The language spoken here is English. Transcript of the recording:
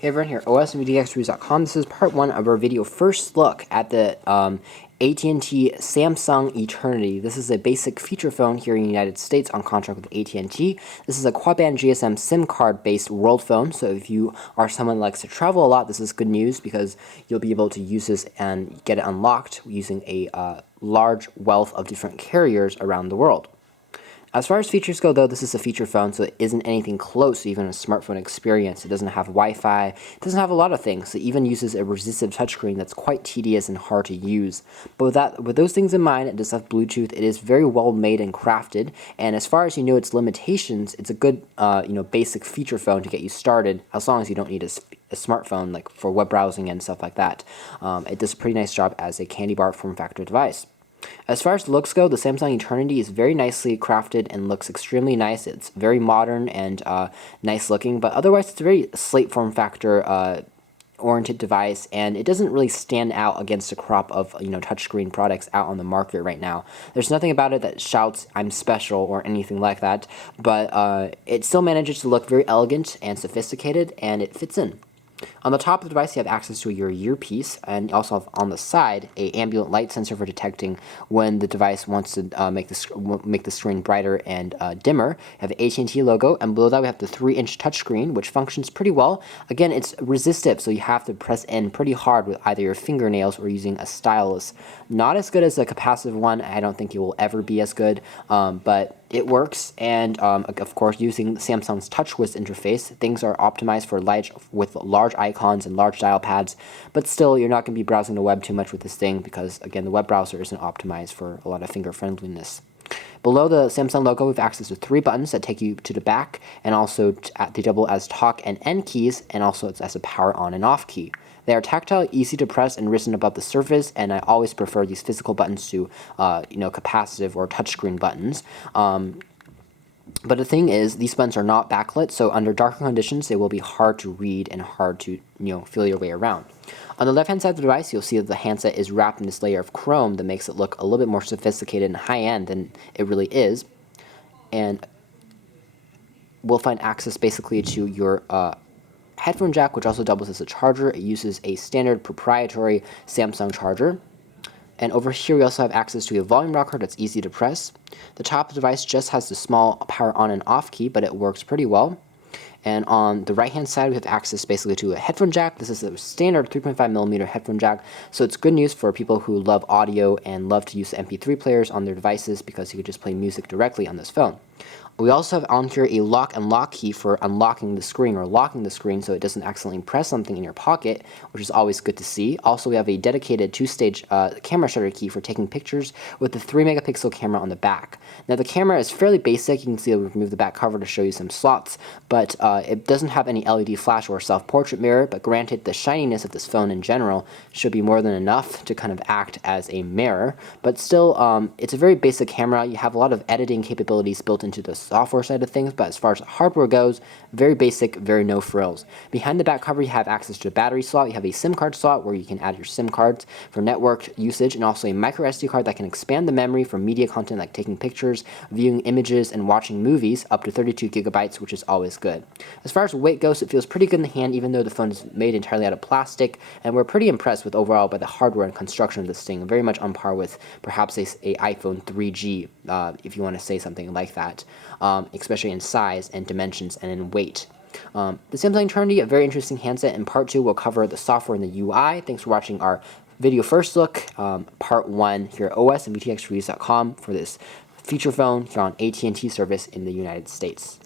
Hey everyone, here OS and This is part one of our video first look at the AT&T Samsung Eternity. This is a basic feature phone here in the United States on contract with AT&T. This is a quad-band GSM SIM card-based world phone, so if you are someone who likes to travel a lot, this is good news because you'll be able to use this and get it unlocked using a large wealth of different carriers around the world. As far as features go, though, this is a feature phone, so it isn't anything close to even a smartphone experience. It doesn't have Wi-Fi, it doesn't have a lot of things. It even uses a resistive touchscreen that's quite tedious and hard to use. But with those things in mind, it does have Bluetooth. It is very well made and crafted, and as far as you know its limitations, it's a good, basic feature phone to get you started, as long as you don't need a smartphone like for web browsing and stuff like that. It does a pretty nice job as a candy bar form factor device. As far as the looks go, the Samsung Eternity is very nicely crafted and looks extremely nice. It's very modern and nice looking, but otherwise it's a very slate form factor oriented device, and it doesn't really stand out against a crop of touchscreen products out on the market right now. There's nothing about it that shouts "I'm special" or anything like that, but it still manages to look very elegant and sophisticated, and it fits in. On the top of the device, you have access to your earpiece, and you also have on the side a ambient light sensor for detecting when the device wants to make the screen brighter and dimmer. You have the AT&T logo, and below that we have the 3-inch touchscreen, which functions pretty well. Again, it's resistive, so you have to press in pretty hard with either your fingernails or using a stylus. Not as good as a capacitive one. I don't think it will ever be as good, but it works, and of course, using Samsung's TouchWiz interface, things are optimized for with large icons and large dial pads, but still, you're not going to be browsing the web too much with this thing because, again, the web browser isn't optimized for a lot of finger friendliness. Below the Samsung logo, we have access to 3 buttons that take you to the back, and also they double as talk and end keys, and also as a power on and off key. They are tactile, easy to press, and risen above the surface, and I always prefer these physical buttons to, capacitive or touchscreen buttons. But the thing is, these buttons are not backlit, so under darker conditions, they will be hard to read and hard to, feel your way around. On the left-hand side of the device, you'll see that the handset is wrapped in this layer of chrome that makes it look a little bit more sophisticated and high-end than it really is. And we'll find access basically to your headphone jack, which also doubles as a charger. It uses a standard proprietary Samsung charger. And over here we also have access to a volume rocker that's easy to press. The top of the device just has the small power on and off key, but it works pretty well. And on the right hand side we have access basically to a headphone jack. This is a standard 3.5mm headphone jack, so it's good news for people who love audio and love to use MP3 players on their devices because you could just play music directly on this phone. We also have on here a lock and lock key for unlocking the screen or locking the screen so it doesn't accidentally press something in your pocket, which is always good to see. Also, we have a dedicated 2-stage camera shutter key for taking pictures with the 3-megapixel camera on the back. Now, the camera is fairly basic. You can see we remove the back cover to show you some slots, but it doesn't have any LED flash or self-portrait mirror, but granted, the shininess of this phone in general should be more than enough to kind of act as a mirror, but still, it's a very basic camera. You have a lot of editing capabilities built into the software side of things, but as far as hardware goes, very basic, very no frills. Behind the back cover, you have access to a battery slot. You have a SIM card slot where you can add your SIM cards for network usage, and also a micro SD card that can expand the memory for media content like taking pictures, viewing images, and watching movies up to 32 gigabytes, which is always good. As far as weight goes, it feels pretty good in the hand, even though the phone is made entirely out of plastic, and we're pretty impressed with overall by the hardware and construction of this thing, very much on par with perhaps a iPhone 3G, if you want to say something like that. Especially in size and dimensions and in weight. The Samsung Eternity, a very interesting handset. In part 2, we'll cover the software and the UI. Thanks for watching our video first look, part 1 here at OS and VTXreviews.com for this feature phone here on AT&T service in the United States.